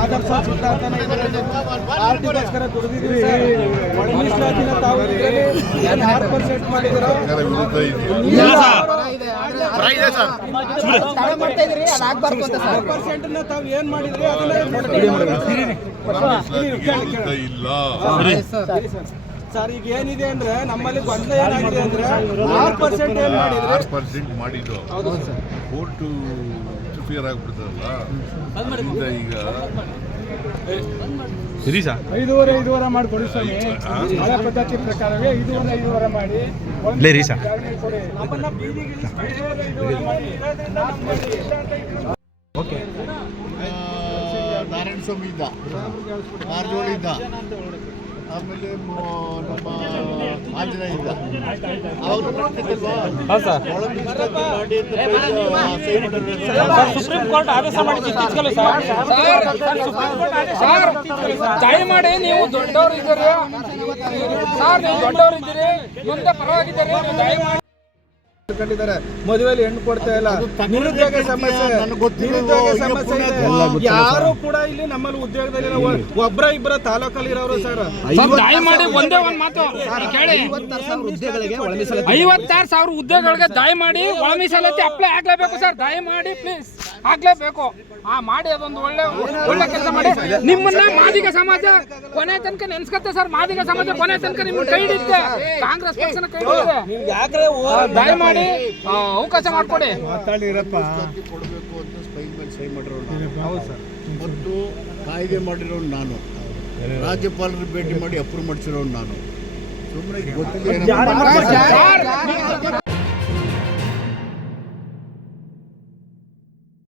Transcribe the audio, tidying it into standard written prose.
ಆದರ್ಶ ಸಿದ್ಧಾಂತನ ಪಾರ್ಟಿಗೋಸ್ಕರ ದುಡಿದಿದ್ದೀವಿ sir. ಒಳ ಮೀಸಲಾತಿನ ತಾವು 6% ಮಾಡಿದ್ರು. ತಾವು ಏನ್ ಮಾಡಿದ್ರಿ ಸರ್? ಈಗ ಏನಿದೆ ಅಂದ್ರೆ ನಮ್ಮಲ್ಲಿ ಗೊಂದಲ ಏನಾಗಿದೆ ಅಂದ್ರೆ 6% ಏನ್ ಮಾಡಿದ್ರೆ 6% ಮಾಡಿದ್ದು ಕೋರ್ಟು ಇಂಟರ್ಫಿಯರ್ ಆಗ್ಬಿಡ್ತದಲ್ಲ. ಈಗ 5.5 ಮಾಡಿಕೊಡಿ ಸ್ವಾಮಿ. ಹಳೆ ಪದ್ಧತಿ ಪ್ರಕಾರವೇ 5.5 ಮಾಡಿ ನಮ್ಮನ್ನ ಬೀದಿಗೆ ಓಕೆ. ನಾರಾಯಣ ಸ್ವಾಮಿ ಇದ್ದ, ಕಾರಜೋಳ ಇದ್ದ, ಆಮೇಲೆ ನಮ್ಮ ಆಂಜನೇಯ ಇದ್ದ. ಅವರು ಸುಪ್ರೀಂ ಕೋರ್ಟ್ ಆದೇಶ ಮಾಡಿ ದಯಮಾಡಿ ನೀವು ದೊಡ್ಡವರು ಇದ್ದೀರಿ ಸರ್, ನೀವು ದೊಡ್ಡವರು ಇದ್ದೀರಿ, ಮುಂದೆ ಪರವಾಗಿದ್ದೀರಿ, ದಯಮಾಡಿ ಮದುವೆಯಲ್ಲಿ ಹೆಣ್ಣು ಕೊಡ್ತಾ ಇಲ್ಲ. ನಿರುದ್ಯೋಗ ಸಮಸ್ಯೆ ಇದೆ. ಯಾರು ಕೂಡ ಇಲ್ಲಿ ನಮ್ಮಲ್ಲಿ ಉದ್ಯೋಗದಲ್ಲಿ ಒಬ್ಬರ ಇಬ್ಬರ ತಾಲೂಕಲ್ಲಿ ಇರೋರು ಸರ್. ದಯಮಾಡಿ ಒಂದೇ ಒಂದು ಮಾತು ಕೇಳಿ, 56,000 ಉದ್ಯೋಗಗಳಿಗೆ ದಯಮಾಡಿ ಒಳ ಮೀಸಲಾತಿ ಅಪ್ಲೈ ಆಗ್ಲೇಬೇಕು ಸರ್. ದಯಮಾಡಿ ಪ್ಲೀಸ್ ಆಗ್ಲೇಬೇಕು. ಮಾಡಿ ಅದೊಂದು ಒಳ್ಳೆ ಕೆಲಸ ಮಾಡಿ. ನಿಮ್ಮನ್ನ ಮಾದಿಗ ಸಮಾಜ ಕೊನೆ ತನಕ ನೆನ್ಸ್ಕತ್ತೆ ಸರ್. ಮಾದಿಗ ಸಮಾಜ ಕೊನೆ ತನಕ ನಿಮ್ಗೆ ಕೈ ಹಿಡಿಯುತ್ತೆ. ಕಾಂಗ್ರೆಸ್ ಪಕ್ಷನ ಕೈ ಹಿಡಿಯುತ್ತೆ. ದಯಮಾಡಿ ಅವಕಾಶ ಮಾಡ್ಕೊಡಿ. ಮಾತಾಡಿರಪ್ಪ. ಕೊಡಬೇಕು ಅಂತ ಸ್ಪೈನ್ ಮೇಲೆ ಸಹಿ ಮಾಡಿರೋರು ಮತ್ತು ಕಾಯ್ದೆ ಮಾಡಿರೋನು ನಾನು, ರಾಜ್ಯಪಾಲರು ಭೇಟಿ ಮಾಡಿ ಅಪ್ರೂವ್ ಮಾಡಿಸಿರೋನು ನಾನು. ಸುಮ್ಮನೆ ಗೊತ್ತಿಲ್ಲ.